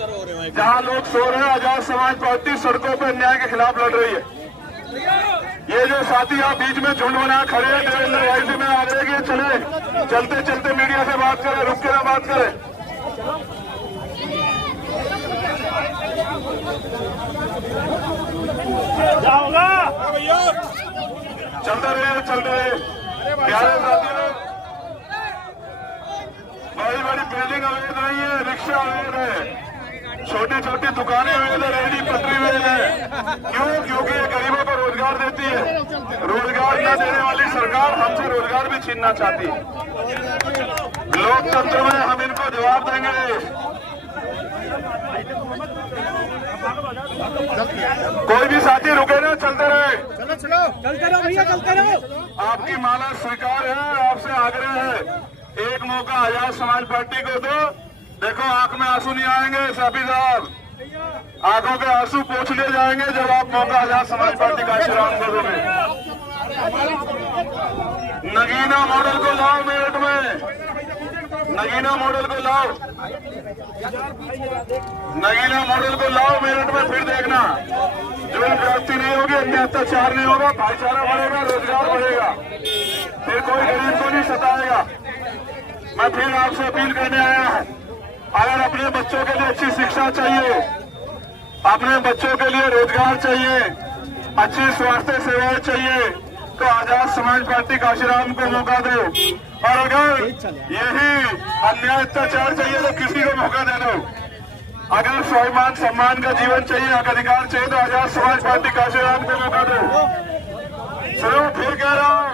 जहाँ लोग सो रहे हैं, आजाद समाज पार्टी सड़कों पर न्याय के खिलाफ लड़ रही है। ये जो साथी आप बीच में झुंड बना खड़े हैं, देवेंद्र भाई से मैं आग्रह किए चले, चलते चलते मीडिया से बात करें, रुक के ना बात करें। जाऊंगा चलते रहे, चलते रहे। प्यारे साथियों, बड़ी बड़ी बिल्डिंग अवैध नहीं है, रिक्शा अवैध है, छोटी छोटी दुकानें अवैध है, रेहड़ी पटरी अवैध है। क्यों? क्योंकि ये गरीबों को रोजगार देती है। रोजगार न देने वाली सरकार हमसे रोजगार भी छीनना चाहती है। लोकतंत्र में हम इनको जवाब देंगे। कोई भी साथी रुके ना, चलते रहे। चलो चलो चलते रहो भैया, चलते रहो। आपकी माला स्वीकार है, आपसे आग्रह है, एक मौका आजाद समाज पार्टी को दो। देखो आंख में आंसू नहीं आएंगे साफी साहब, आंखों के आंसू पोंछ लिए जाएंगे जब आप मौका आजाद समाज पार्टी का आशीर्वाद कर दोगे। नगीना मॉडल को लाओ मेरठ में, नगीना मॉडल को लाओ, नगीना मॉडल को लाओ मेरठ में, फिर देखना जुल्म ज्यादती नहीं होगी, अन्य अत्याचार नहीं होगा, भाईचारा बढ़ेगा, रोजगार बढ़ेगा, फिर कोई गरीब को नहीं सताएगा। मैं फिर आपसे अपील करने आया हूं, अगर अपने बच्चों के लिए अच्छी शिक्षा चाहिए, अपने बच्चों के लिए रोजगार चाहिए, अच्छी स्वास्थ्य सेवाएं चाहिए, तो आजाद समाज पार्टी काशीराम को मौका दो। और अगर यही अन्याय अत्याचार चाहिए तो किसी को मौका दे दो। अगर स्वाभिमान सम्मान का जीवन चाहिए, हक अधिकार चाहिए, तो आजाद समाज पार्टी काशीराम को मौका दो। सुनो, फिर कह रहा हूं,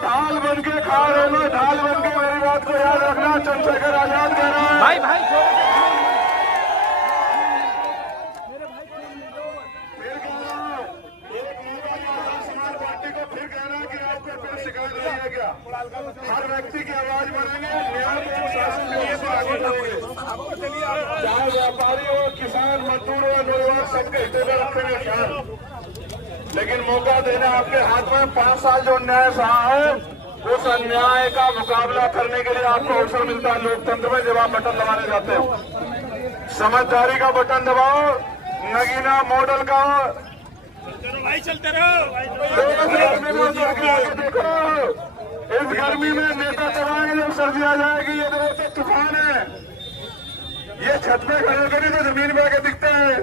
ढाल बन के खा रहे हो, ढाल बन के, मेरी बात को याद रखना, चंद्रशेखर आजाद कह रहा है। भाई भाई फिर कह रहा हूं, एक मौका आजाद समाज पार्टी को फिर कहना कि आपको कोई शिकायत नहीं है क्या? हर व्यक्ति की आवाज बढ़ेंगे, न्यायपूर्ण शासन व्यवस्था आगे बढ़ेंगे, चाहे व्यापारी हो, किसान, मजदूर हो, नौजवान, सबके हितों में रखेंगे ख्याल। लेकिन मौका देना आपके हाथ में। 5 साल जो अन्याय सहा है, उस अन्याय का मुकाबला करने के लिए आपको अवसर मिलता है लोकतंत्र में, जब आप बटन दबाने जाते हो। समझदारी का बटन दबाओ, नगीना मॉडल का भाई चलते रहो। देखो, इस गर्मी में नेता दबाएंगे जब सर्दी आ जाएगी। ये देखो तो तूफान है, ये छत पे खड़े होकर नहीं तो जमीन पे आके दिखते हैं।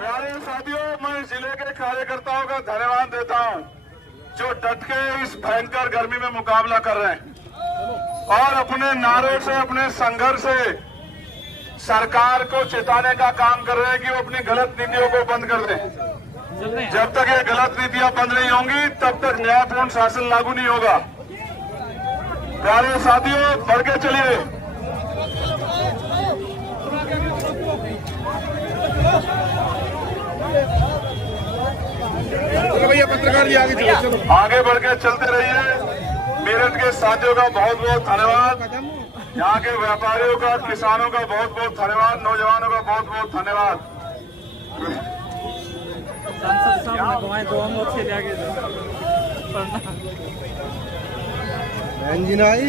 प्यारे साथियों, मैं जिले के कार्यकर्ताओं का धन्यवाद देता हूं जो डट के इस भयंकर गर्मी में मुकाबला कर रहे हैं और अपने नारों से, अपने संघर्ष से सरकार को चेताने का काम कर रहे हैं कि वो अपनी गलत नीतियों को बंद कर दें। जब तक ये गलत नीतियां बंद नहीं होंगी तब तक न्यायपूर्ण शासन लागू नहीं होगा। प्यारे साथियों, बढ़ के चलिए। भैया पत्रकार जी आगे चलो, चलो आगे बढ़ के चलते रहिए। मेरठ के साथियों का बहुत बहुत धन्यवाद, यहाँ के व्यापारियों का, किसानों का बहुत बहुत धन्यवाद, नौजवानों का बहुत बहुत धन्यवाद। आई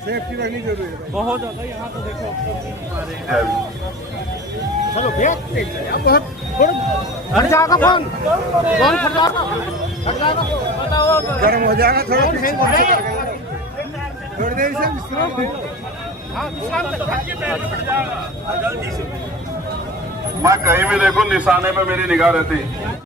सेफ्टी रखनी जरूरी है बहुत ज्यादा। यहाँ तो देखो चलो बहुत हट जाएगा, फोन फट जाएगा, गर्म हो जाएगा थोड़ी देर से। मैं कहीं भी देखूं निशाने पे मेरी निगाह रहती।